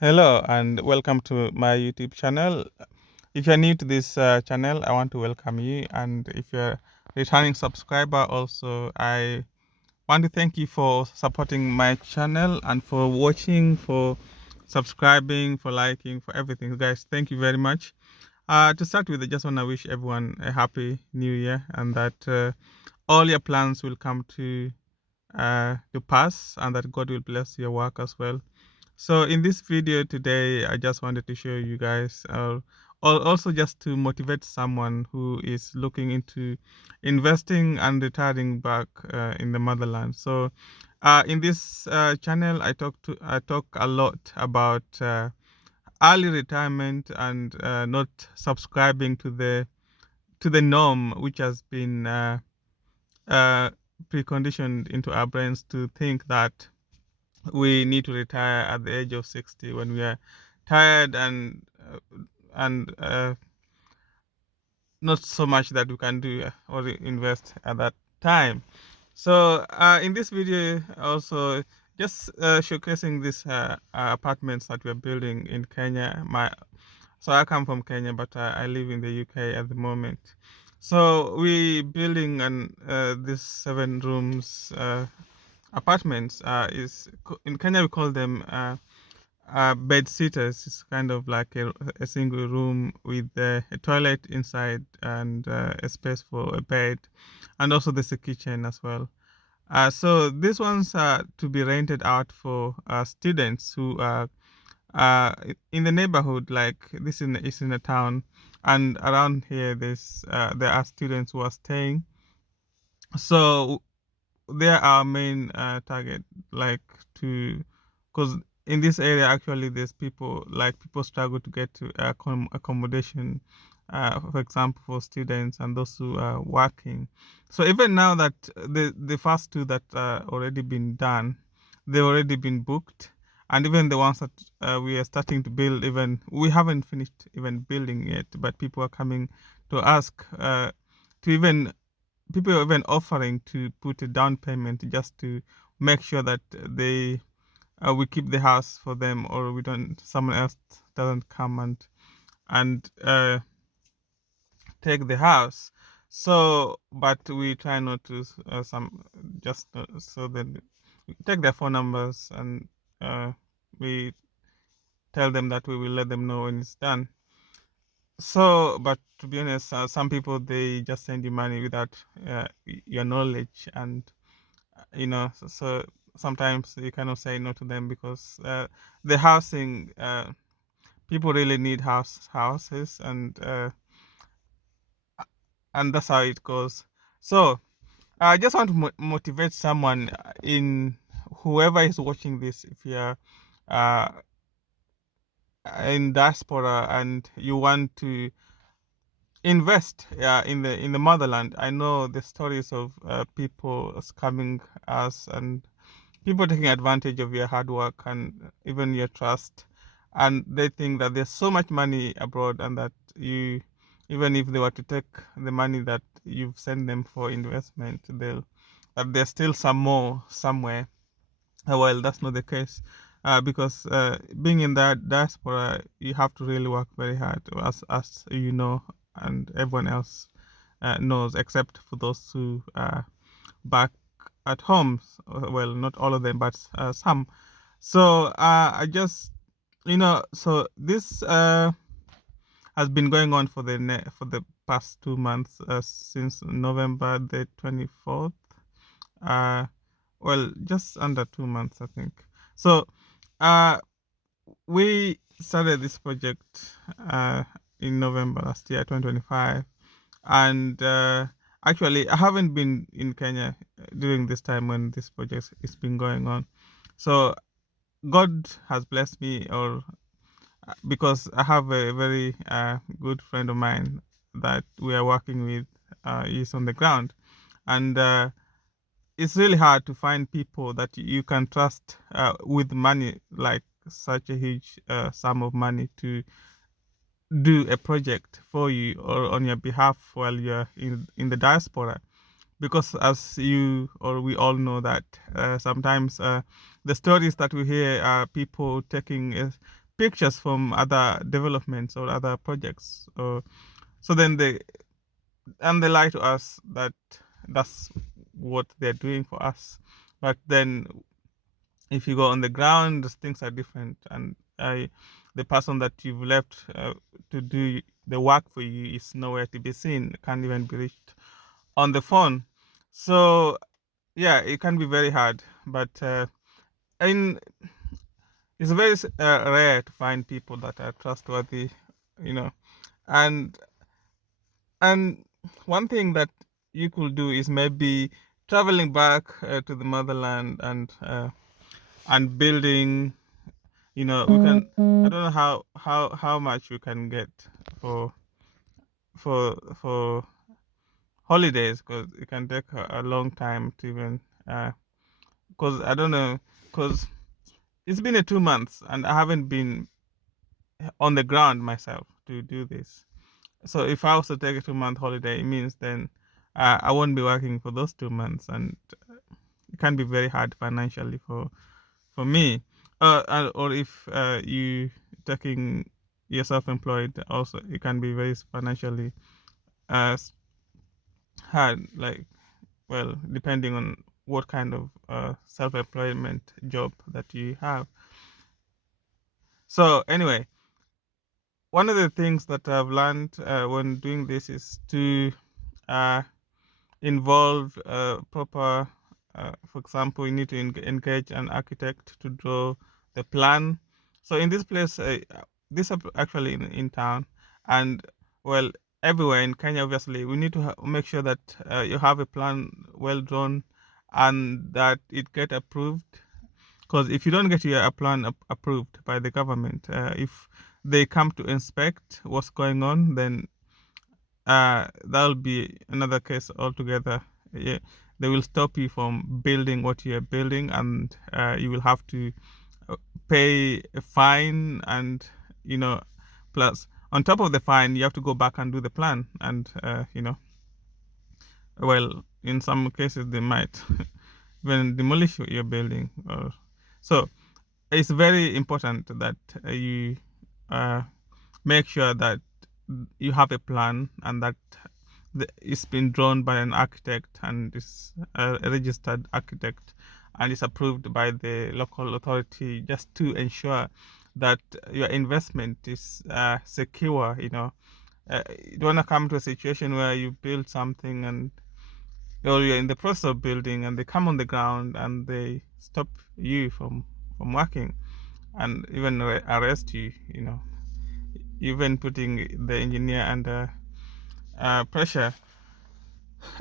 Hello and welcome to my YouTube channel. If you're new to this channel, I want to welcome you. And if you're a returning subscriber, also, I want to thank you for supporting my channel and for watching, for subscribing, for liking, for everything. Guys, thank you very much. To start with, I just want to wish everyone a happy new year and that all your plans will come to pass and that God will bless your work as well. So in this video today, I just wanted to show you guys, also just to motivate someone who is looking into investing and retiring back in the motherland. So in this channel, I talk a lot about early retirement and not subscribing to the norm, which has been uh, preconditioned into our brains to think that we need to retire at the age of 60 when we are tired and not so much that we can do or invest at that time. So in this video also just showcasing these apartments that we're building in Kenya. So I come from Kenya, but I live in the UK at the moment. So we building this 7 rooms apartments. Is in Kenya we call them bed sitters. It's kind of like a single room with a toilet inside and a space for a bed, and also there's a kitchen as well. So these ones are to be rented out for students who are in the neighborhood. Like this is in a town, and around here there are students who are staying. So they are our main target, like to, because in this area actually there's people struggle to get to accommodation, for example for students and those who are working. So even now that the first two that already been done, they've already been booked, and even the ones that we are starting to build, even we haven't finished even building yet, but people are coming to ask to even people are even offering to put a down payment just to make sure that they we keep the house for them, or we don't someone else doesn't come and take the house. So but we try not to some just so that we take their phone numbers and we tell them that we will let them know when it's done. So but to be honest, some people they just send you money without your knowledge, and so sometimes you cannot say no to them because the housing people really need houses, and that's how it goes. So I just want to motivate someone in whoever is watching this. If you're uh, in diaspora and you want to invest in the motherland, I know the stories of people scamming us and people taking advantage of your hard work and even your trust, and they think that there's so much money abroad and that you, even if they were to take the money that you've sent them for investment, they'll that there's still some more somewhere. Well, that's not the case, because being in that diaspora, you have to really work very hard, as you know, and everyone else knows, except for those who are back at home. Well, not all of them, but some. So I just, so this has been going on for for the past 2 months, since November the 24th. Uh, well, just under 2 months, I think. So uh, we started this project in November last year, 2025, and actually I haven't been in Kenya during this time when this project is been going on. So God has blessed me, or because I have a very good friend of mine that we are working with. He's on the ground, and it's really hard to find people that you can trust with money, like such a huge sum of money, to do a project for you or on your behalf while you're in the diaspora. Because as you or we all know that sometimes the stories that we hear are people taking pictures from other developments or other projects. Or so then they lie to us that that's what they're doing for us. But then if you go on the ground, things are different, and the person that you've left to do the work for you is nowhere to be seen, can't even be reached on the phone. So yeah, it can be very hard, but in it's very rare to find people that are trustworthy, you know. And and one thing that you could do is maybe traveling back to the motherland and building. You know, we can. I don't know how much we can get for for holidays, because it can take a long time to even. Because I don't know, because it's been 2 months and I haven't been on the ground myself to do this. So if I was to take a 2 month holiday, it means then I won't be working for those 2 months, and it can be very hard financially for me. Or if you taking you're self-employed, also it can be very financially uh, hard. Like, well, depending on what kind of self-employment job that you have. So anyway, one of the things that I've learned when doing this is to uh, involve proper, for example, you need to engage an architect to draw the plan. So in this place, this is actually in town, and well, everywhere in Kenya, obviously, we need to make sure that you have a plan well drawn and that it get approved. Because if you don't get your plan approved by the government, if they come to inspect what's going on, then that'll be another case altogether. Yeah, they will stop you from building what you are building, and you will have to uh, pay a fine, and plus on top of the fine, you have to go back and do the plan, and well, in some cases they might even demolish your building. Or so it's very important that you uh, make sure that you have a plan, and that it's been drawn by an architect and is a registered architect and is approved by the local authority, just to ensure that your investment is secure. You don't want to come to a situation where you build something, and or you're in the process of building, and they come on the ground and they stop you from working, and even arrest you. Even putting the engineer under pressure.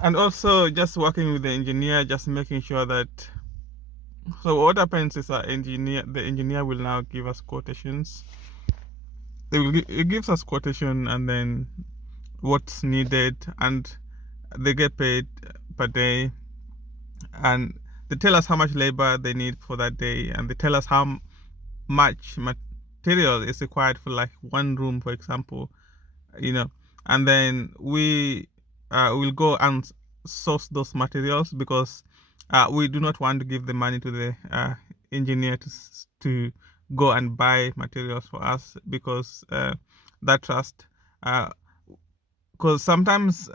And also just working with the engineer, just making sure that. So what happens is the engineer will now give us quotations. It gives us quotation, and then what's needed, and they get paid per day, and they tell us how much labor they need for that day, and they tell us how much material is required for like one room, for example. you know and then we will go and source those materials, because we do not want to give the money to the engineer to go and buy materials for us, because that trust, because sometimes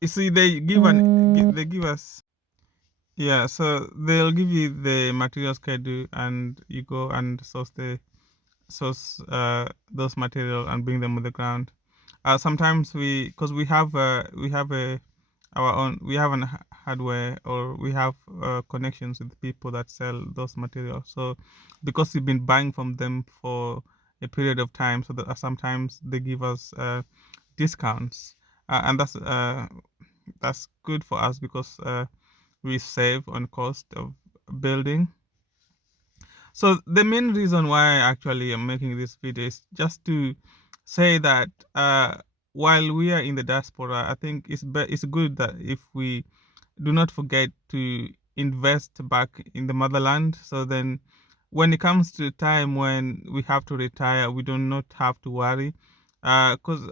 you see they give us, yeah, so they'll give you the material schedule, and you go and source those material and bring them on the ground. Sometimes because we have a our own, we have an hardware, or we have connections with people that sell those materials. So because we've been buying from them for a period of time, so that sometimes they give us discounts, and that's good for us, because we save on cost of building. So the main reason why actually I'm making this video is just to say that while we are in the diaspora, I think it's good that if we do not forget to invest back in the motherland. So then, when it comes to time when we have to retire, we do not have to worry. Because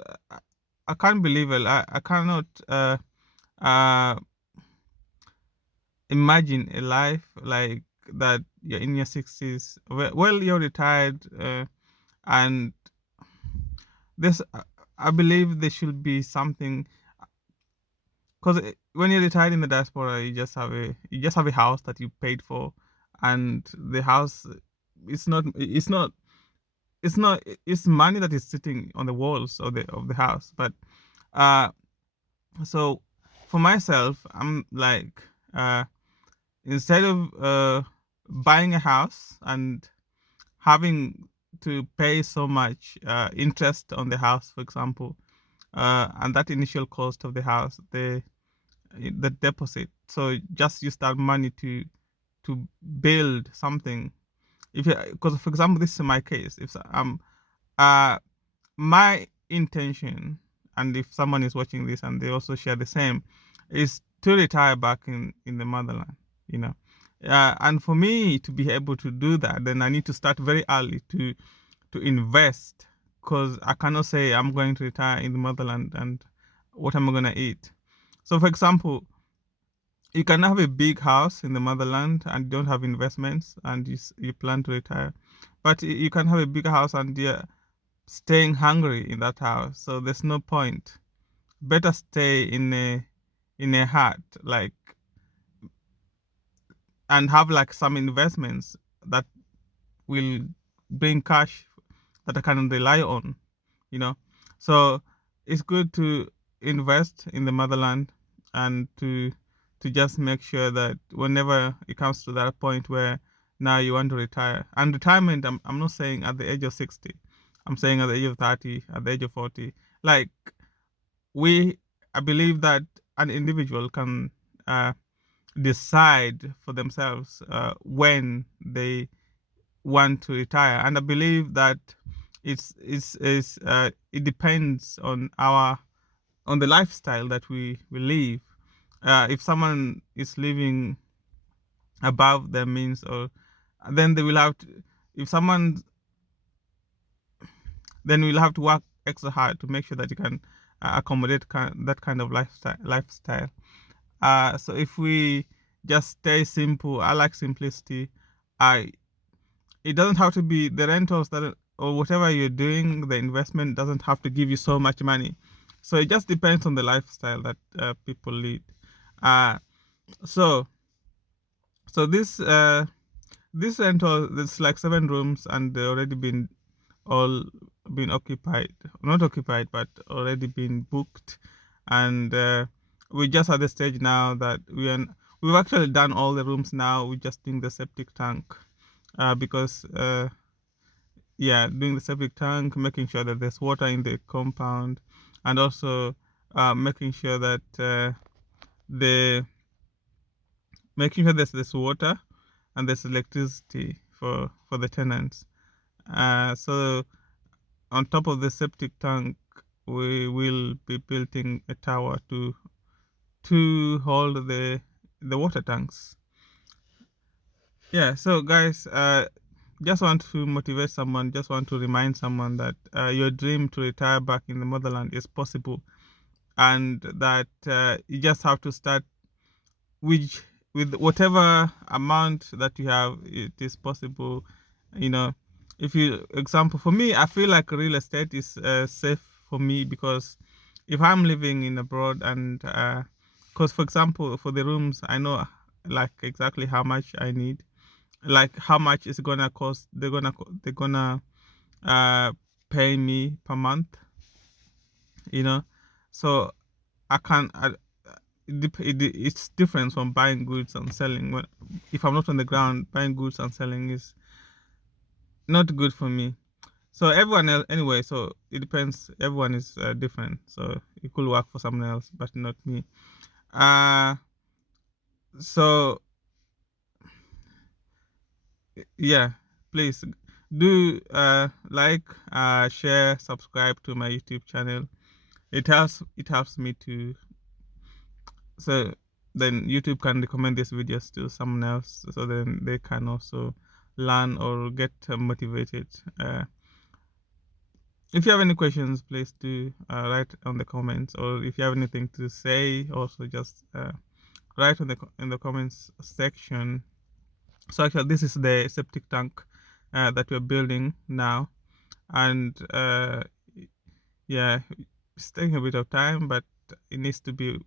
I can't believe it. I cannot uh, imagine a life like that. You're in your 60s. Well, you're retired. And this, I believe there should be something, because when you're retired in the diaspora, you just have a house that you paid for, and the house, it's money that is sitting on the walls of the house. But uh so for myself, I'm like, instead of buying a house and having to pay so much interest on the house, for example, and that initial cost of the house, the deposit, so just use that money to build something. If you, because for example, this is my case. If uh my intention, and if someone is watching this and they also share the same, is to retire back in the motherland, you know. And for me to be able to do that, then I need to start very early to invest, because I cannot say I'm going to retire in the motherland and what am I going to eat. So for example, you can have a big house in the motherland and don't have investments, and you plan to retire, but you can have a big house and you're staying hungry in that house, so there's no point. Better stay in a hut, like, and have like some investments that will bring cash that I can rely on, you know. So it's good to invest in the motherland, and to just make sure that whenever it comes to that point where now you want to retire, and retirement, I'm not saying at the age of 60, I'm saying at the age of 30, at the age of 40. Like, we I believe that an individual can decide for themselves when they want to retire, and I believe that it depends on the lifestyle that we live. If someone is living above their means, or then they will have to, if someone then we'll have to work extra hard to make sure that you can accommodate that kind of lifestyle. So if we just stay simple, I like simplicity. I It doesn't have to be the rentals that, or whatever you're doing, the investment doesn't have to give you so much money. So it just depends on the lifestyle that people lead. Uh, so so this rental, there's like 7 rooms, and they already all been occupied, not occupied, but already been booked. And we're just at the stage now that we've actually done all the rooms now. We're just doing the septic tank, because yeah, doing the septic tank, making sure that there's water in the compound, and also making sure that the making sure there's water and there's electricity for the tenants. So on top of the septic tank, we will be building a tower to hold the water tanks. Yeah. So guys, just want to motivate someone. Just want to remind someone that your dream to retire back in the motherland is possible, and that you just have to start with with whatever amount that you have. It is possible, you know. If you example, for me, I feel like real estate is safe for me, because if I'm living in abroad, and because for example, for the rooms, I know like exactly how much I need, like how much it's gonna cost. They're gonna uh pay me per month, you know. So I can it's different from buying goods and selling. If I'm not on the ground, buying goods and selling is not good for me. So everyone else, anyway, so it depends. Everyone is different, so it could work for someone else, but not me. uh so yeah, please do like, share, subscribe to my YouTube channel. It helps me to, so then YouTube can recommend these videos to someone else, so then they can also learn or get motivated. If you have any questions, please do write on the comments, or if you have anything to say, also just write in the comments section. So actually, this is the septic tank that we're building now. and yeah, it's taking a bit of time, but it needs to be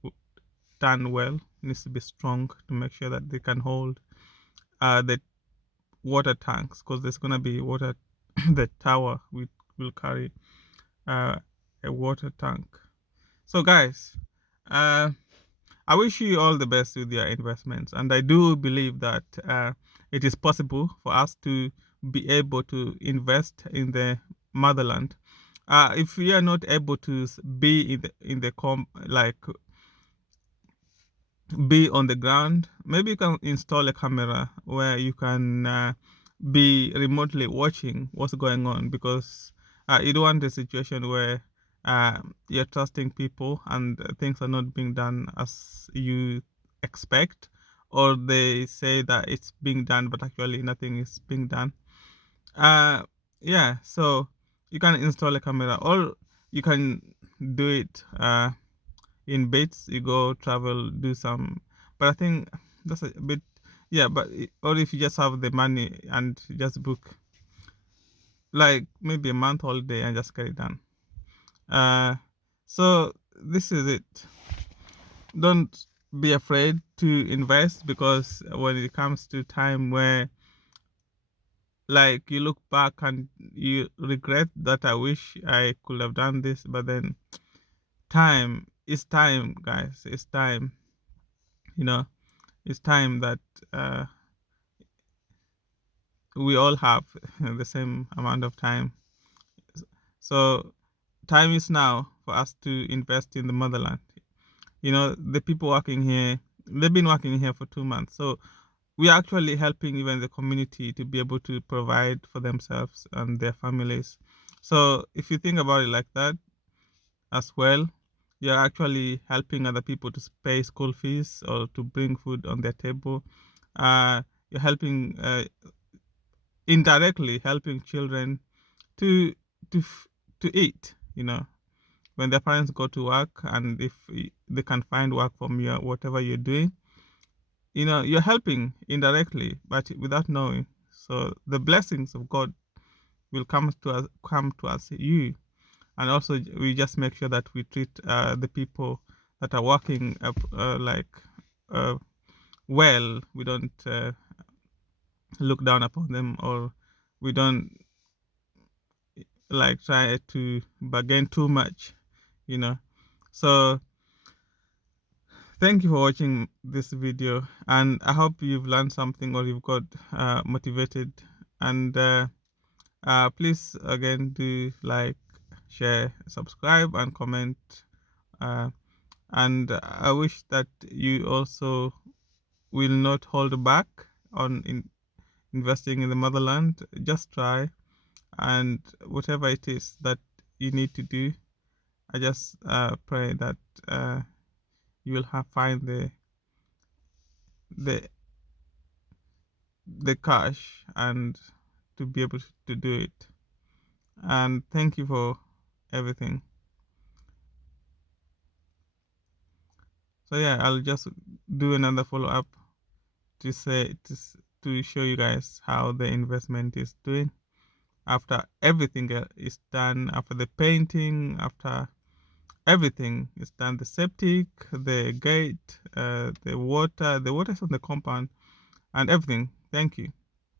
done well. It needs to be strong to make sure that they can hold the water tanks, because there's gonna be water. The tower will carry a water tank. So guys, uh, I wish you all the best with your investments, and I do believe that it is possible for us to be able to invest in the motherland. If we are not able to be in the like be on the ground, maybe you can install a camera where you can be remotely watching what's going on, because you don't want a situation where you're trusting people and things are not being done as you expect, or they say that it's being done but actually nothing is being done. uh yeah, so you can install a camera, or you can do it in bits. You go travel, do some, but I think that's a bit, yeah, but or if you just have the money and just book like maybe a month holiday and just get it done. uh so this is it. Don't be afraid to invest, because when it comes to time where like you look back and you regret that I wish I could have done this, but then time is time, guys. It's time, you know. It's time that uh we all have the same amount of time. So time is now for us to invest in the motherland. The people working here, they've been working here for 2 months. So we are actually helping even the community to be able to provide for themselves and their families. So if you think about it like that as well, you're actually helping other people to pay school fees or to bring food on their table. You're helping indirectly helping children to to to eat. When their parents go to work, and if they can find work from your whatever you're doing, you're helping indirectly but without knowing. So the blessings of God will come to us you. And also we just make sure that we treat the people that are working like uh, well. We don't look down upon them, or we don't like try to bargain too much, you know. So thank you for watching this video, and I hope you've learned something or you've got motivated. And please again do like, share, subscribe, and comment. Uh, and I wish that you also will not hold back on investing in the motherland. Just try, and whatever it is that you need to do, I just pray that you will find the the cash and to be able to do it. And thank you for everything. So yeah, I'll just do another follow up to say to show you guys how the investment is doing after everything is done, after the painting, after everything is done, the septic, the gate, the water's on the compound, and everything. Thank you.